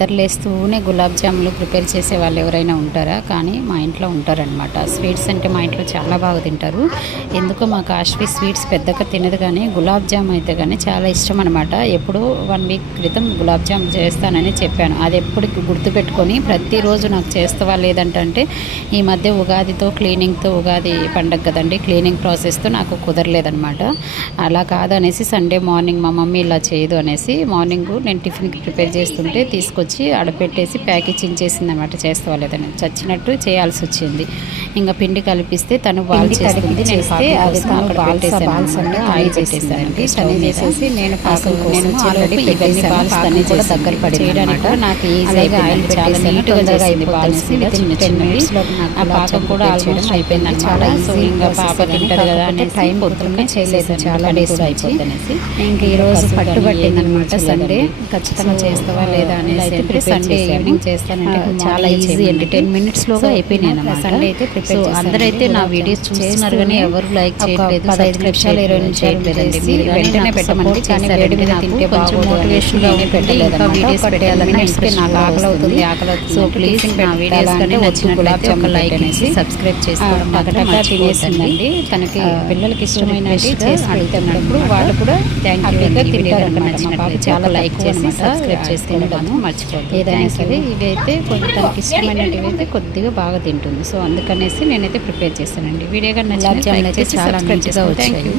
నిద్రలేస్తూనే గులాబ్ జాములు ప్రిపేర్ చేసే వాళ్ళు ఎవరైనా ఉంటారా? కానీ మా ఇంట్లో ఉంటారనమాట. స్వీట్స్ అంటే మా ఇంట్లో చాలా బాగా తింటారు. ఎందుకో మా కాశ్వీ స్వీట్స్ పెద్దగా తినదు, కానీ గులాబ్ జామ్ అయితే కానీ చాలా ఇష్టం అనమాట. ఎప్పుడు 1 వీక్ క్రితం గులాబ్ జామ్ చేస్తానని చెప్పాను. అది ఎప్పటికి గుర్తుపెట్టుకొని ప్రతిరోజు నాకు చేస్తావా లేదంటే ఈ మధ్య ఉగాదితో క్లీనింగ్తో, ఉగాది పండగ కదండి, క్లీనింగ్ ప్రాసెస్తో నాకు కుదరలేదనమాట. అలా కాదనేసి సండే మార్నింగ్ మా మమ్మీ ఇలా చేయదు అనేసి మార్నింగ్ నేను టిఫిన్కి ప్రిపేర్ చేస్తుంటే తీసుకొచ్చి ఆడపెట్టేసి ప్యాకేజ్ ఇచ్చేసింది అనమాట. చేస్తావాలేదని చచ్చినట్టు చేయాల్సి వచ్చింది. ఇంకా పిండి కలిపిస్తే తను బాల్ చేస్తుంది, చేస్తే అది తను ఆయిల్ చేసేసానండి. తను చేసేసి నేను పాకం కోసం ఆల్రెడీ ఇవన్నీ బాల్స్ తను కూడా దగ్గర పడేయడానికి నాకు ఈజీగా ఆయిల్ చాలా నీట్గా అయింది. బాల్స్ వితిన్ 10 మినిట్స్లో ఆ పాకం కూడా ఆల్మోస్ట్ అయిపోయింది. చాలా సో ఇంకా పాప తింటారు కదా అని టైం పొద్దున్నే చేయలేదు, చాలా డేస్ అయిపోద్ది అనేసి. ఇంక ఈరోజు పట్టుబట్టింది అనమాట. సండే ఖచ్చితంగా చేస్తావా లేదా అనేసి అంటే సండే ఈవినింగ్ చేస్తానంటే చాలా ఈజీ అండి, 10 మినిట్స్లోగా అయిపోయినాయి అనమాట. సండే అయితే ప్రిపేర్ అందరైతే నా వీడియోస్ చూస్తున్నారు కానీ ఎవరు లైక్ చేయట్లేదు, 15 నిమిషాలు 20 నిమిషాలు పెట్టేసి వెంటనే పెట్టమంటే కానీ వేడి మీద తింటే కొంచెం మోటివేషన్గా పెట్టలేదు. వీడియోస్ పెట్టాలని ఇంటికి నాకు ఆకలి అవుతుంది. సో ప్లీజ్ నా వీడియోస్ కానీ నచ్చినట్లయితే ఒక లైక్ అనేసి సబ్స్క్రైబ్ చేసుకోవడం టకటకా తినేసిందండి. తనకి పిల్లలకి ఇష్టమైన చేసి అడుగుతున్నప్పుడు వాళ్ళు కూడా హ్యాపీగా తింటారనమాట. మా బాబు చాలా లైక్ చేసి సబ్స్క్రైబ్ చేసుకోవడం మర్చిపోతుంది. ఏదైనా సరే ఇవి అయితే కొంచెం తనకి ఇష్టమైనవి అయితే కొద్దిగా బాగా తింటుంది. సో అందుకనేసి నేనైతే ప్రిపేర్ చేస్తానండి. వీడియో కానీ నచ్చినట్లయితే చాలా మంచిగా వచ్చాయి.